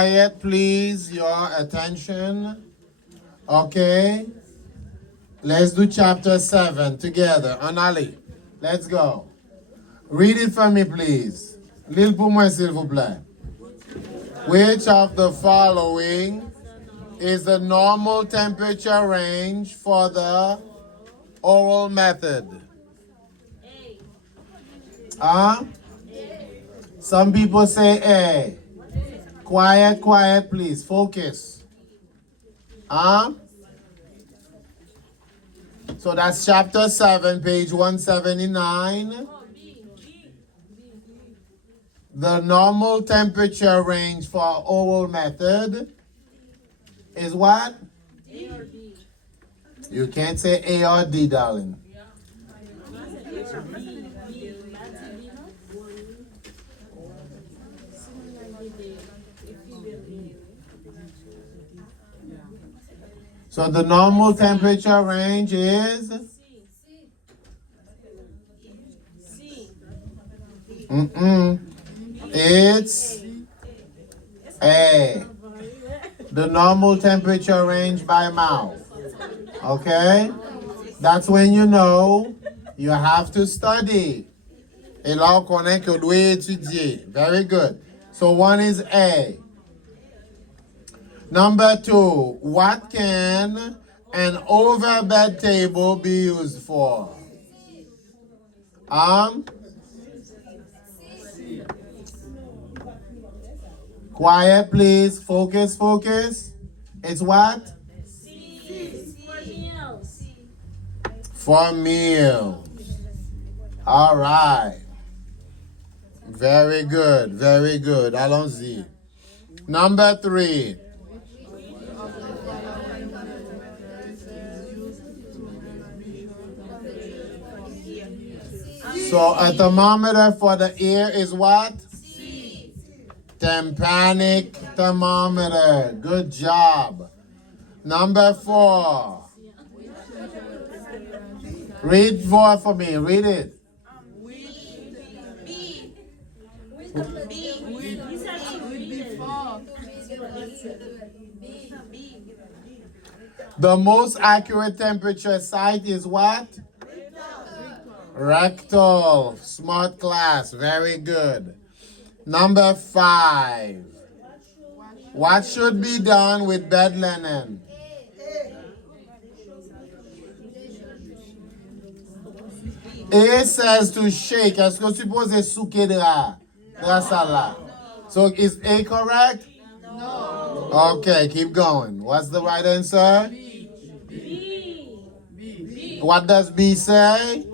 Quiet, please, your attention. Okay. Let's do chapter 7 together. Anali, let's go. Read it for me, please. Lil pour moi, s'il vous plaît. Which of the following is the normal temperature range for the oral method? Huh? Some people say A. Quiet, quiet, please. Focus. Huh? So that's chapter 7, page 179. The normal temperature range for oral method is what? A or D. You can't say A or D, darling. So the normal temperature range is? It's A. The normal temperature range by mouth. Okay? That's when you know you have to study. Et là, on connaît que doit étudier. Very good. So one is A. Number 2, what can an overbed table be used for? Quiet, please. Focus, focus. It's what? For meals. For meals. All right. Very good, very good. Allons-y. Number 3. So a thermometer for the ear is what? Tympanic thermometer. Good job. Number 4. Read 4 for me. Read it. The most accurate temperature site is what? Rectal. Smart class. Very good. Number 5. What should be done with bed linen? A says to shake. Est-ce que tu supposes souquer drap ça là? So is A correct? No. Okay, keep going. What's the right answer? B. What does B say?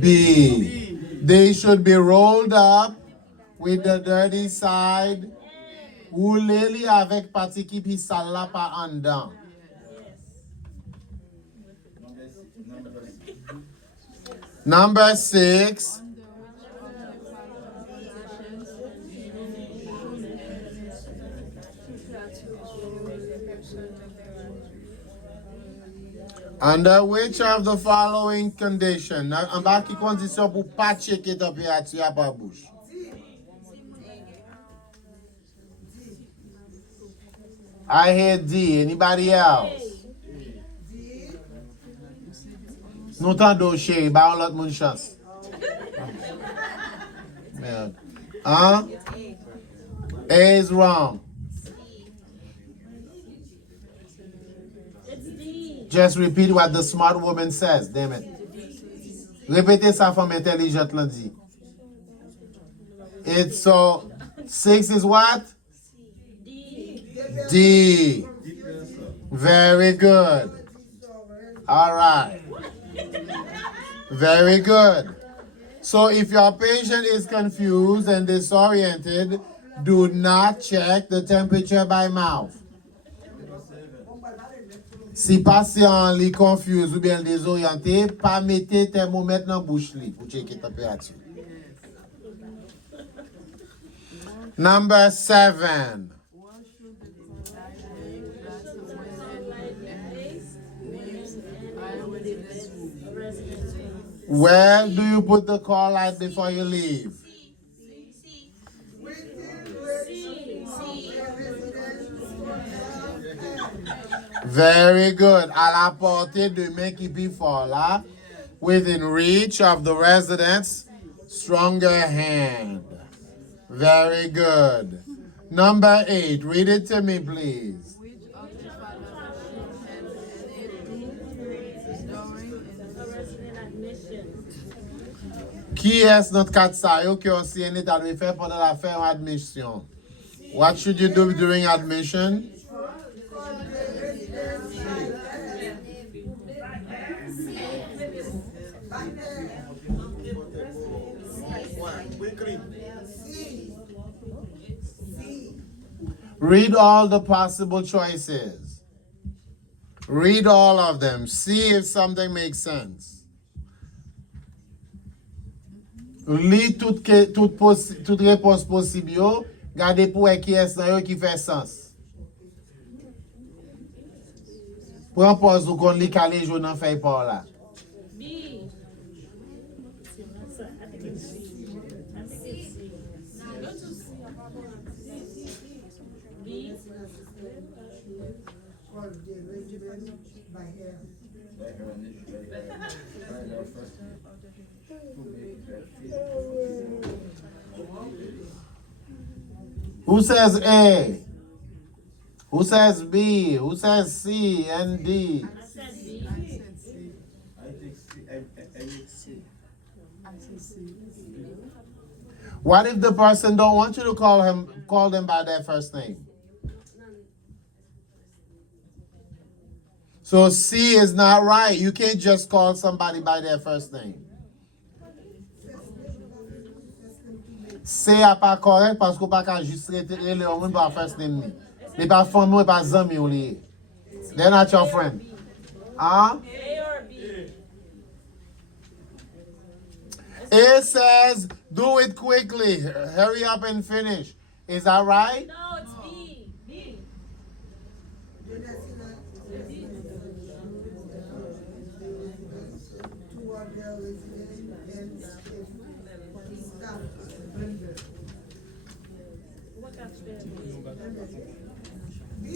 B. They should be rolled up with the dirty side. Roulez-les avec partie qui pi sale là par en dedans. Number 6. Under which of the following condition? En bas qui condition pour pas checker température à par bouche? I hear D. Anybody else? Nou tan do chéri, ba on lot moun chans. Merde. Huh? A is wrong. It's D. Just repeat what the smart woman says, damn it. Répétez ça femme intelligente l'a dit. It's so 6 is what? D. Very good. All right. Very good. So if your patient is confused and disoriented, do not check the temperature by mouth. Si patient li confuse ou bien désorienté, pas mettez thermomètre dans bouche li pour checker température. Number 7. A resident's room. Where do you put the call light before you leave? C. Very good. À la portée de main qui puis fort là. Within reach of the resident's stronger hand. Very good. Number 8. Read it to me, please. A resident admission. Qui est notre quatre ça yo qui aussi en état de faire pendant la ferme admission? What should you do during admission? Read all the possible choices. Read all of them. See if something makes sense. Lis toute réponse possible yo. Gardez pour qui est ça yo qui fait sens. Prends pause ou qu'on lit calé jo nan feuille par là. B. I think it's C. B. Who says A? Who says B? Who says C and D? I said B. What if the person don't want you to call them by their first name? So C is not right. You can't just call somebody by their first name. C a pas correct parce qu'on pas qu'à juste retirer le monde par first name ni. Mais pas famille pas zami ou lié. They're not your friend. Huh? A or B. A says, do it quickly. Hurry up and finish. Is that right? No, it's B. B.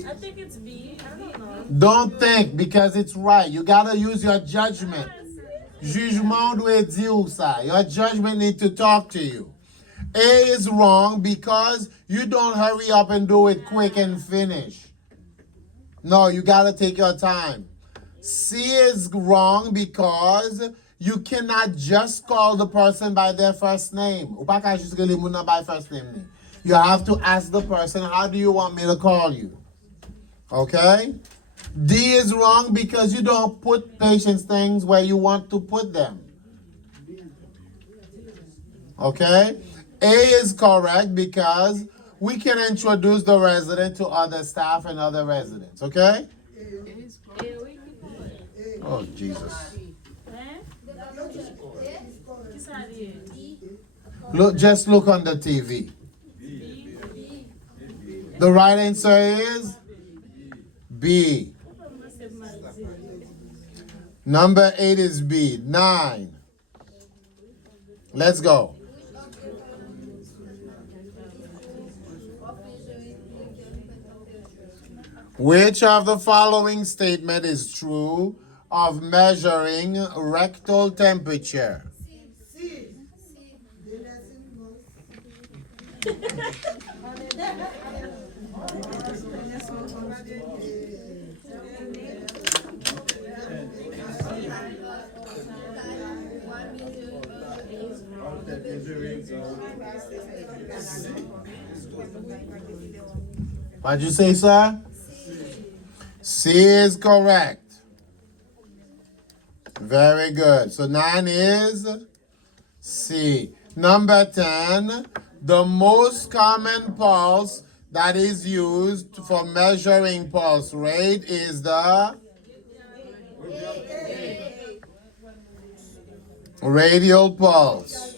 I think it's B. I don't know. Don't think because it's right. You gotta use your judgment. Jugement doit dire ça. Your judgment need to talk to you. A is wrong because you don't hurry up and do it quick and finish. No, you gotta take your time. C is wrong because you cannot just call the person by their first name. Ou pas qu'à juste rele moun nan by first name ni. You have to ask the person, how do you want me to call you? Okay? D is wrong because you don't put patients things where you want to put them. Okay? A is correct because we can introduce the resident to other staff and other residents. Okay? Oh, Jesus. Just look on the TV. The right answer is B. Number 8 is B. 9. Let's go. Which of the following statement is true of measuring rectal temperature? What'd you say, sir? C is correct. Very good. So 9 is C. Number 10, the most common pulse that is used for measuring pulse rate is the radial pulse.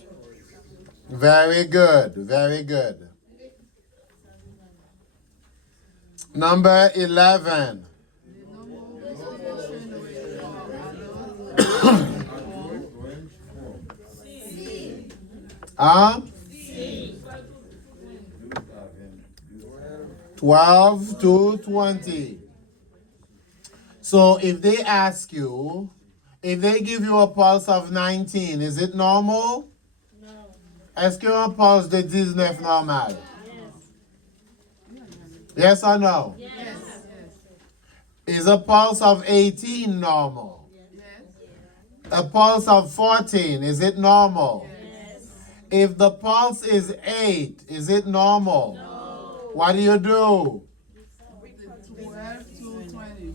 Very good. Very good. Number 11. Huh? 12 to 20. So if they ask you, if they give you a pulse of 19, is it normal? No. Est-ce qu'un pulse de 19 normal? Yes or no? Yes. Is a pulse of 18 normal? A pulse of 14, is it normal? Yes. If the pulse is 8, is it normal? No. What do you do? 12 to 20.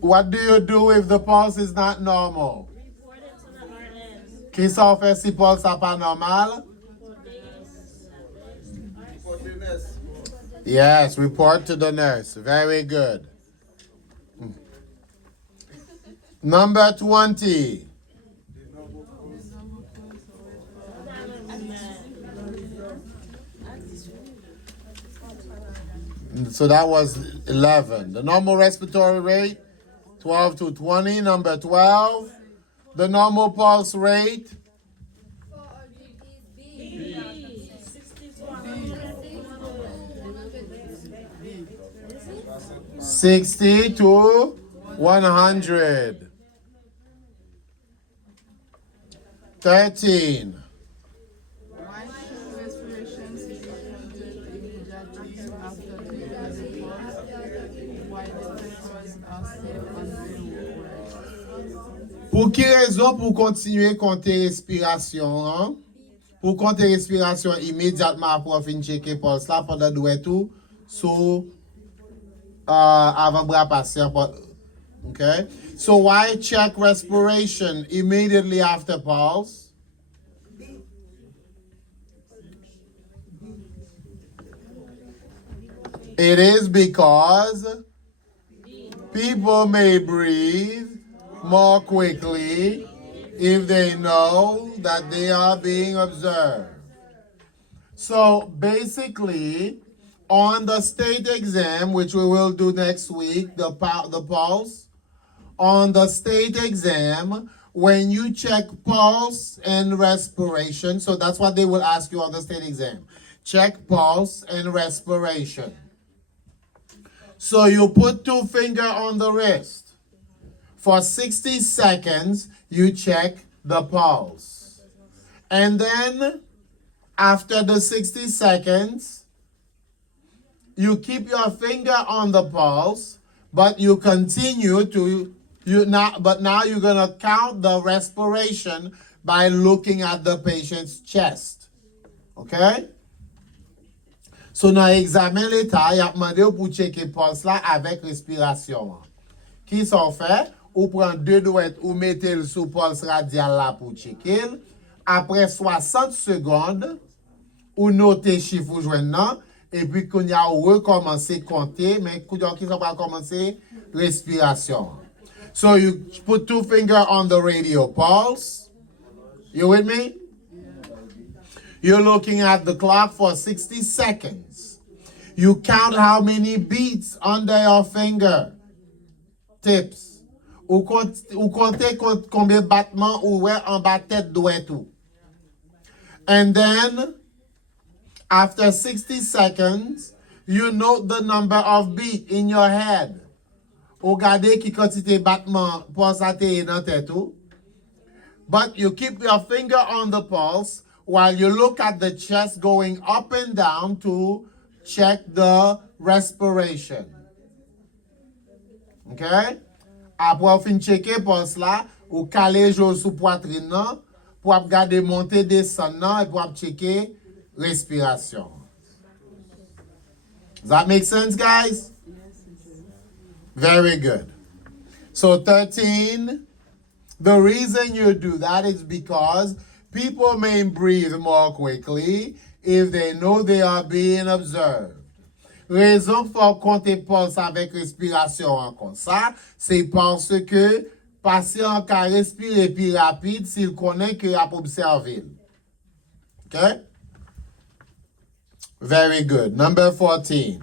What do you do if the pulse is not normal? Report it to the RN. Qui s'en fait si pulse n'est pas normal? Yes, report to the nurse. Very good. Number 20. So that was 11. The normal respiratory rate, 12 to 20. Number 12. The normal pulse rate, 60 to 100. 13. Why should respiration be counted immediately after taking the pulse while the papers are still on the Pour quelle raison pour continuer compter respiration? Hein? Pour compter respiration immédiatement après fin checker pulse là pendant doit tout sous avant-bras patient. Okay? So why check respiration immediately after pulse? It is because people may breathe more quickly if they know that they are being observed. So basically, on the state exam, which we will do next week, the pulse, on the state exam, when you check pulse and respiration, so that's what they will ask you on the state exam. Check pulse and respiration. So you put 2 fingers on the wrist. For 60 seconds, you check the pulse. And then, after the 60 seconds, you keep your finger on the pulse, but you continue to, but now you're going to count the respiration by looking at the patient's chest. Okay? So, dans l'examen l'état, il a demandé pour checker pulse là avec respiration. Qui s'en fait? Ou prend 2 doigts ou mettez le sous pulse radial là pour checker. Après 60 secondes, ou notez chiffre ou joindre, et puis qu'on y a recommencé compter, mais qui s'en va commencer respiration. So you put 2 fingers on the radio pulse. You with me? You're looking at the clock for 60 seconds. You count how many beats under your finger tips. Ou comptez combien de battements ou ouais en bas tête doit tout. And then, after 60 seconds, you note the number of beats in your head. Ou gardez qui quantité battement pulse a te dans tête tout. But you keep your finger on the pulse while you look at the chest going up and down to check the respiration. Okay? Après, ou fin checker pulse là, ou caler jou sous poitrine nan, pour regarder monter descendre nan, et pour checker respiration. Does that make sense, guys? Very good. So 13, the reason you do that is because people may breathe more quickly if they know they are being observed. Raison pour compter pulse avec respiration comme ça, c'est parce que patient can respirer plus rapide s'il connaît qu'il a observé. Okay? Very good. Number 14.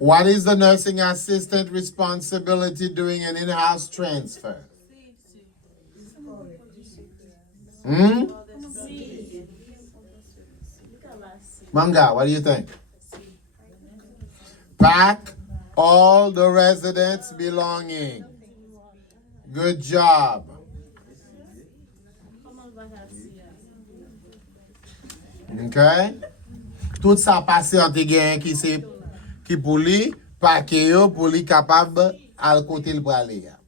What is the nursing assistant responsibility during an in-house transfer? Hmm? C. Look at last C. Manga, what do you think? Pack all the residents' belonging. Good job. Comment va la C? Okay? Tout sa patiente gen ki pou li, pake yo pou li kapab al kote l prale ya.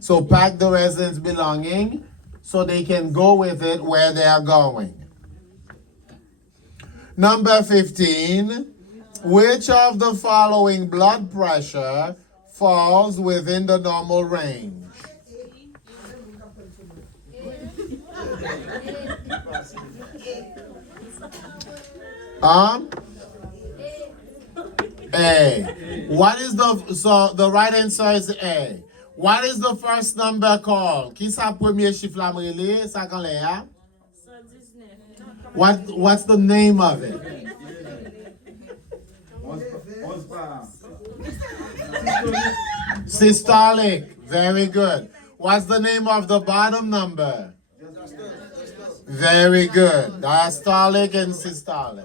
So pack the residents' belonging so they can go with it where they are going. Number 15, which of the following blood pressure falls within the normal range? A. What is the right answer is A. What is the first number called? Qui sa premier chiffre la mrele? Sa kan le ya? So 19. What's the name of it? Systolic. Very good. What's the name of the bottom number? Very good. Diastolic and systolic.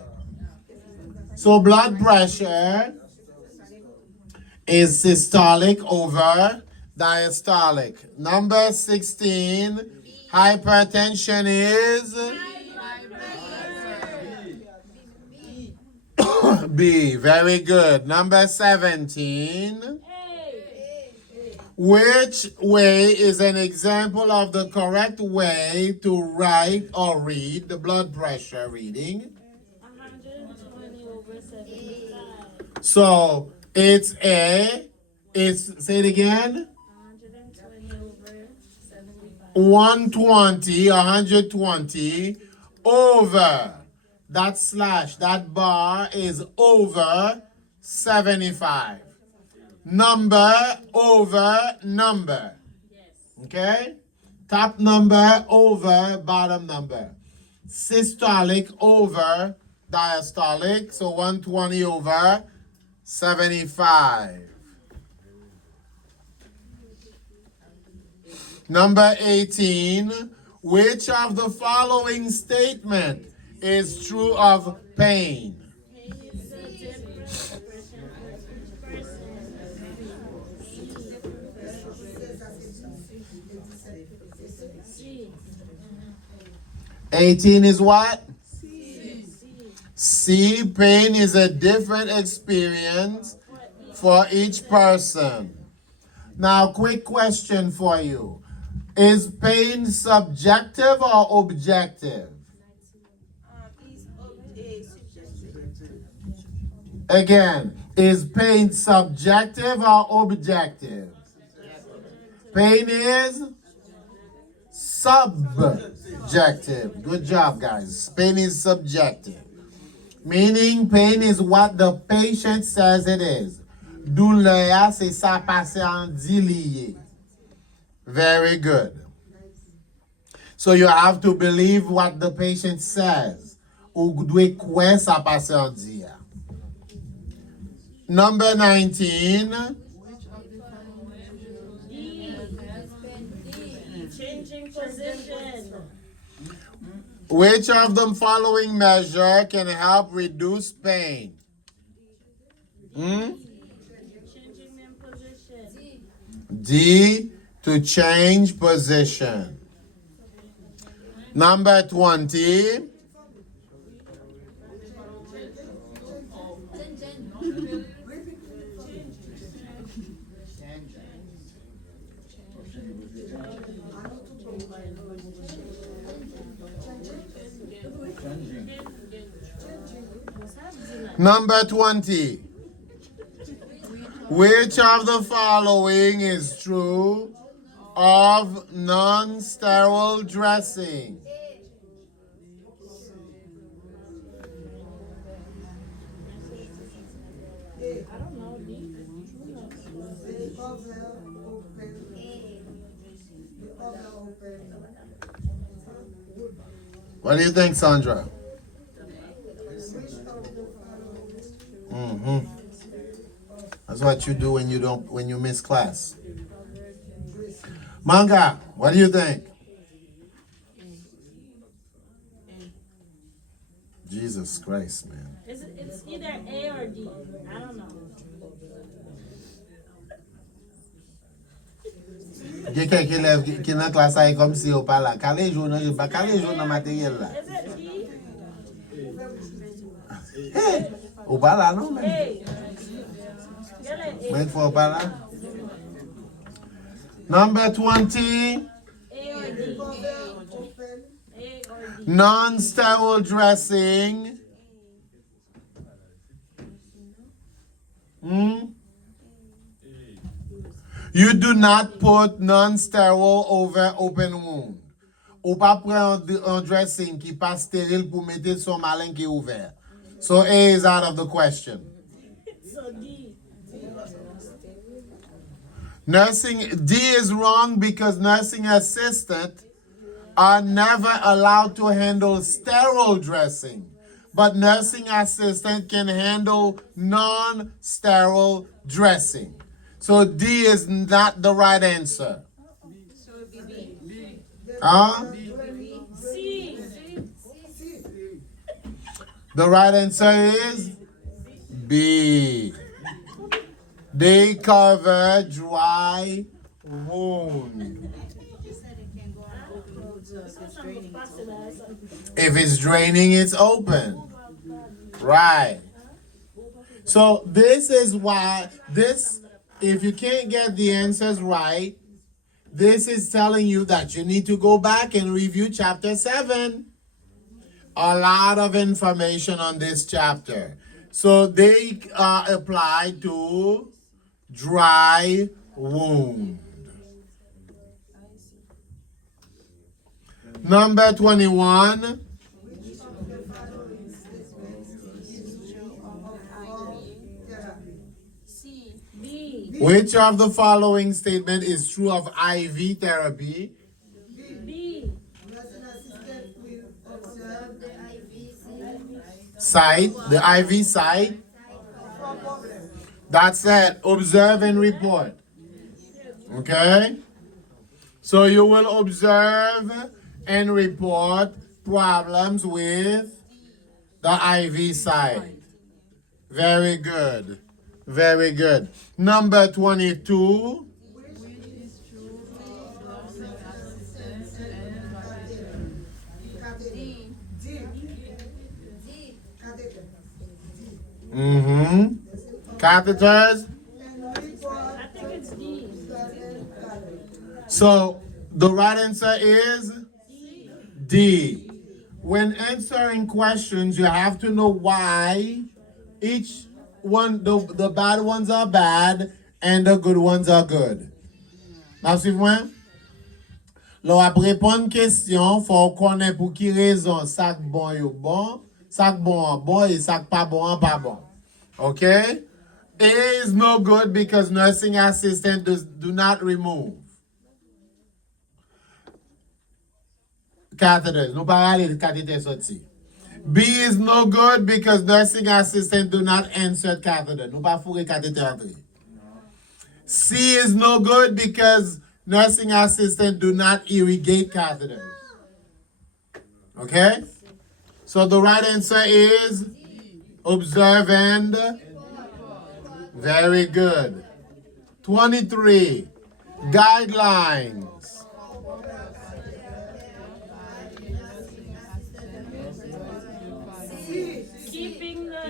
So blood pressure is systolic over diastolic. Number 16, hypertension is B. Very good. Number 17, which way is an example of the correct way to write or read the blood pressure reading? 120 over 75. So it's A. Say it again. 120 over 75. 120 over. That slash, that bar is over 75. Number over number. Yes. Okay? Top number over bottom number. Systolic over diastolic. So 120 over 75. Number 18. Which of the following statement is true of pain? Pain is subjective expression for each person. C. 18 is what? C. C. Pain is a different experience for each person. Now, quick question for you. Is pain subjective or objective? Again, is pain subjective or objective? Pain is subjective. Good job, guys. Pain is subjective. Meaning pain is what the patient says it is. Douleur, c'est ça passe en dilier. Very good. So you have to believe what the patient says. Ou dwe kwe sa passe en dia. Number 19. Changing position. Which of the following measure can help reduce pain? Changing in position. D, to change position. Number 20. Number 20. Which of the following is true of non-sterile dressing? What do you think, Sandra? That's what you do when you miss class. Manga, what do you think? Jesus Christ, man. It's either A or D. I don't know. Quelqu'un qui lève, qui est dans la classe est comme si on parle là. Calé jour dans le matériel là. Is it D? Hey, on parle là non mais. A. Get it, Mais il faut parler là. Number 20, A or D. A or D. non-sterile dressing. You do not put non-sterile over open wound. Ou pas prendre un dressing qui pas stérile pour mettre son malin qui est ouvert. So A is out of the question. So D. Nursing D is wrong because nursing assistants are never allowed to handle sterile dressing, but nursing assistant can handle non-sterile dressing. So D is not the right answer. Huh? C. The right answer is B. They cover dry wound. If it's draining, it's open. Right. So this is why if you can't get the answers right, this is telling you that you need to go back and review chapter 7. A lot of information on this chapter. So they apply to dry wound. Number 21. C. B. Which of the following statement is true of IV therapy? B. Site, the IV site. That's it. Observe and report. Okay? So you will observe and report problems with the IV site. Very good. Very good. Number 22. Catheters. I think it's D. So the right answer is D. When answering questions, you have to know why each one, the bad ones are bad and the good ones are good. Now, suivez-moi. Lò ap répondre question, faut connaître pour qui raison sak bon yo bon, sak bon an bon et sak pas bon an pas bon. Okay? A is no good because nursing assistants do not remove catheters. Nou pa rale catheter sorti. B is no good because nursing assistants do not insert catheter. Nou pa fure catheter entri. C is no good because nursing assistants do not irrigate catheters. Okay? So the right answer is observe and very good. 23. Guidelines. Keeping the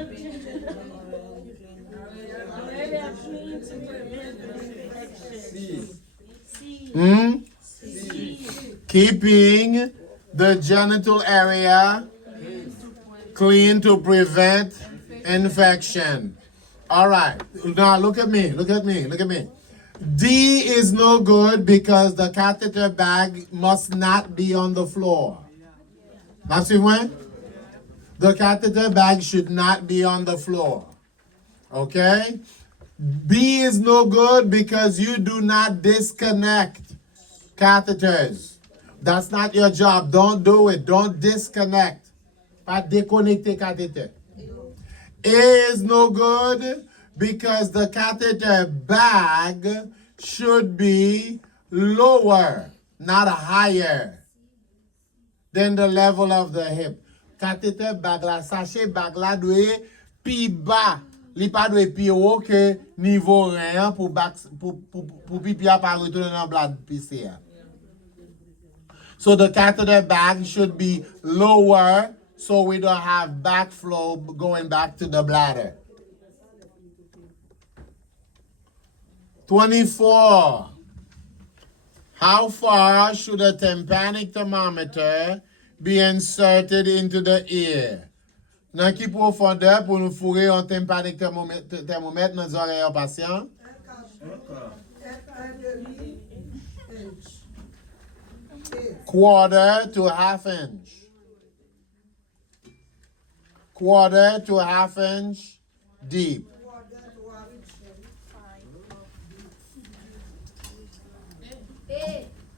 area clean to prevent infection. C. Keeping the genital area clean to prevent infection. All right. Now look at me. Look at me. Look at me. D is no good because the catheter bag must not be on the floor. Now see when? The catheter bag should not be on the floor. Okay? B is no good because you do not disconnect catheters. That's not your job. Don't do it. Don't disconnect. Pas déconnecter catheter. A is no good Because the catheter bag should be lower, not higher than the level of the hip. Catheter bag la, sachet bag la doit pi bas. Li pa doit pi haut que niveau rein pour pipi a pa retourner dans blood PCR. So the catheter bag should be lower so we don't have backflow going back to the bladder. 24. How far should a tympanic thermometer be inserted into the ear? Nan ki profondeur pour nous fourrer un tympanic thermomètre dans les oreilles au patient? Quarter to half inch. Quarter to half inch deep.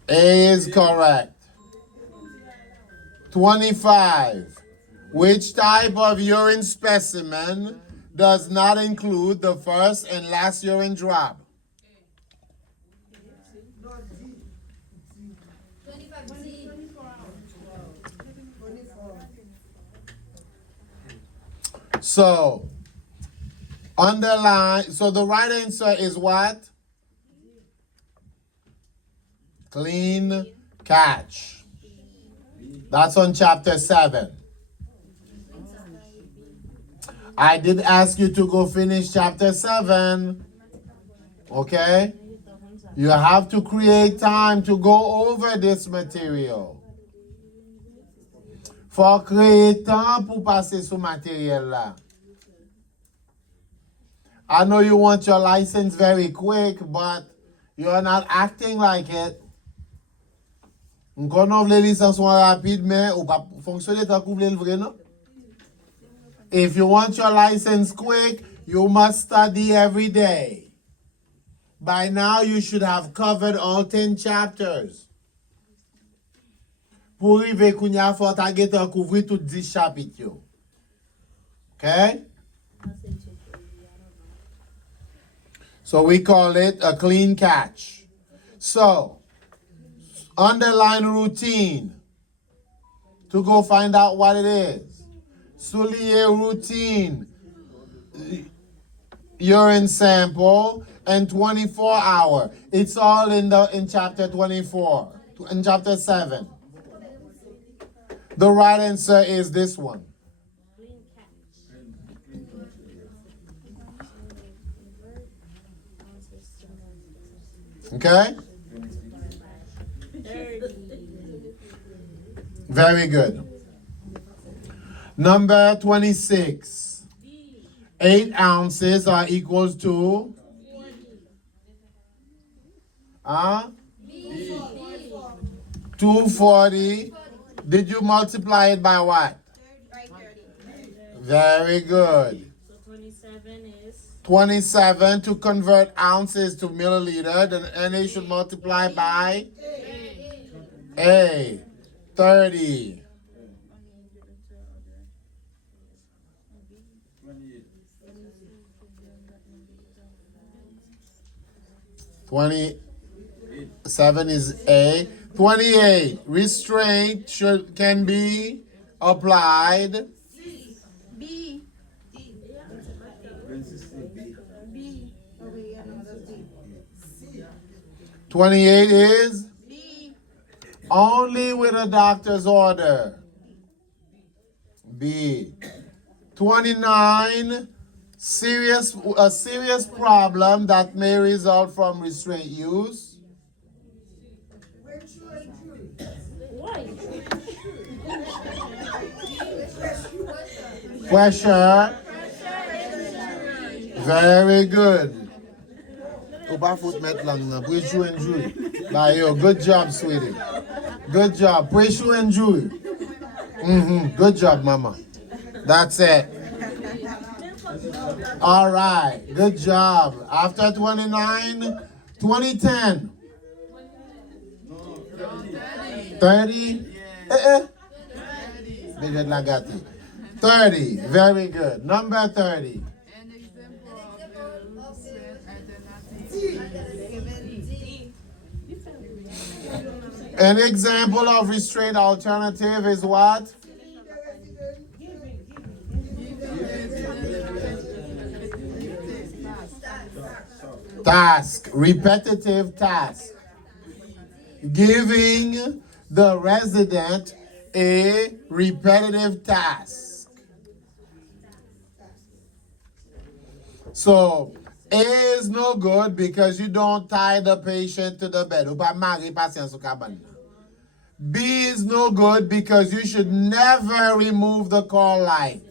A is correct. 25. Which type of urine specimen does not include the first and last urine drop? So, underline. So the right answer is what? Clean catch. That's on chapter 7. I did ask you to go finish chapter 7. Okay? You have to create time to go over this material. Faut créer temps pour passer sous matériel là. I know you want your license very quick, but you're not acting like it. M'kon nou vle licence rapide, mais ou pa fonctionner tant kou vle le vrai, non? If you want your license quick, you must study every day. By now, you should have covered all 10 chapters. Pour rive kounya fò ta gete couvrir tout 10 chapitres yo. Okay? So we call it a clean catch. So, underline routine to go find out what it is. Soulier routine, urine sample, and 24-hour. It's all in chapter 24, in chapter 7. The right answer is this one. Okay? Very good. Number 26. 8 ounces are equals to? 240. Did you multiply it by what? By 30. Very good. So 27 is 27 to convert ounces to milliliter, then NA should multiply by A. 30. 27 is A. 28. Restraint can be applied. B. B. Okay, yeah, no, that's B. 28 is B. only with a doctor's order. B. 29. A serious problem that may result from restraint use. why? Pressure. Very good. Good job, sweetie. Good job. Pressure and Julie. Good job, mama. That's it. All right. Good job. After 29, 2010. 30? 30. Very good. Number 30. An example of An example of restraint alternative is what? Task, repetitive task. Giving the resident a repetitive task. So, A is no good because you don't tie the patient to the bed. Ou pa mari patient sou cabane. B is no good because you should never remove the call light.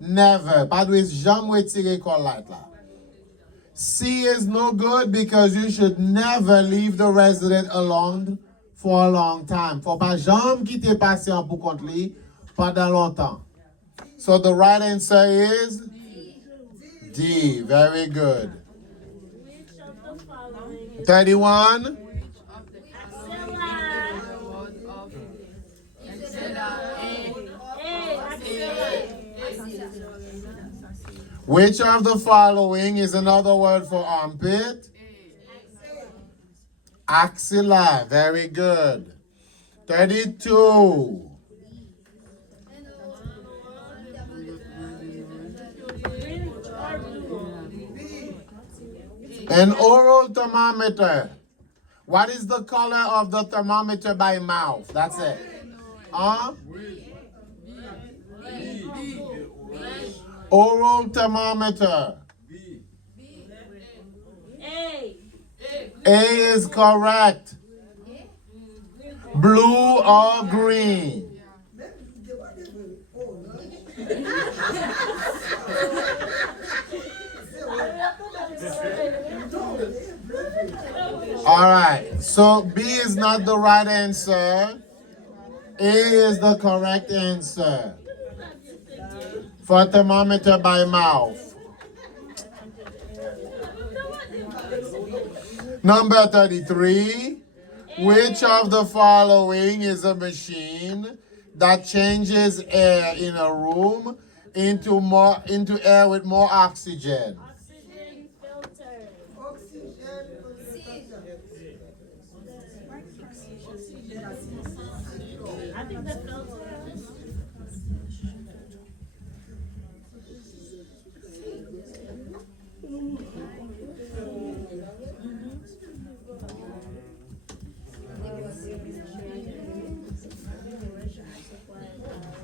Never. Pas dwe jamais retirer call light là. C is no good because you should never leave the resident alone for a long time. Faut pas jamais quitter patient pour compte li pendant longtemps. So the right answer is D. Very good. Which of the following 31. Which of the following is another word for armpit? Axilla. Very good. 32. An oral thermometer. What is the color of the thermometer by mouth? That's it. Huh? Oral thermometer. A. A is correct. Blue or green? All right, so B is not the right answer. A is the correct answer for thermometer by mouth. Number 33. Which of the following is a machine that changes air in a room into air with more oxygen? Oxygen filter. I think the filter.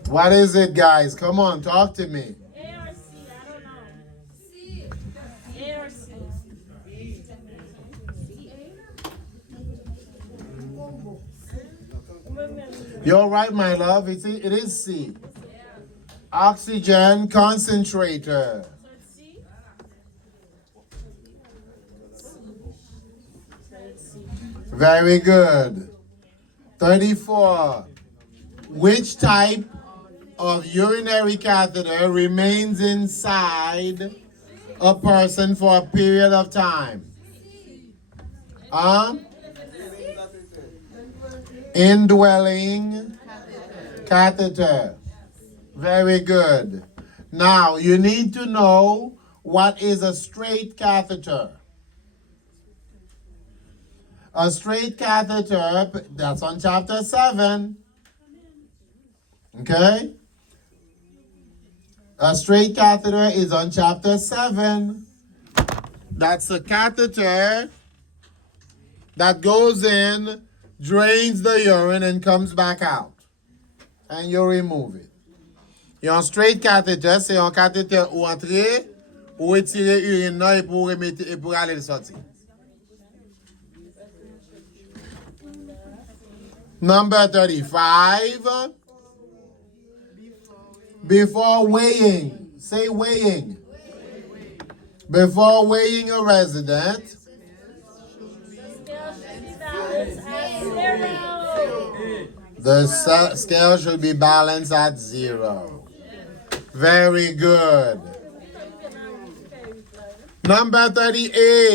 What is it, guys? Come on, talk to me. A or C? I don't know. C. A or C? You're right, my love. It is C. Oxygen concentrator. So it's C? Very good. 34. Which type of urinary catheter remains inside a person for a period of time? Indwelling catheter. Very good. Now, you need to know what is a straight catheter. A straight catheter, that's on chapter 7. Okay? A straight catheter is on chapter 7. That's a catheter that goes in, drains the urine, and comes back out. And you remove it. Un straight catheter, c'est un catheter où entrer, ou retirer urine nan, et pour remettre, et pour aller le sortir. Number 35. Before weighing, say weighing. Before weighing a resident, the scale should be balanced at 0. Very good. Number 38.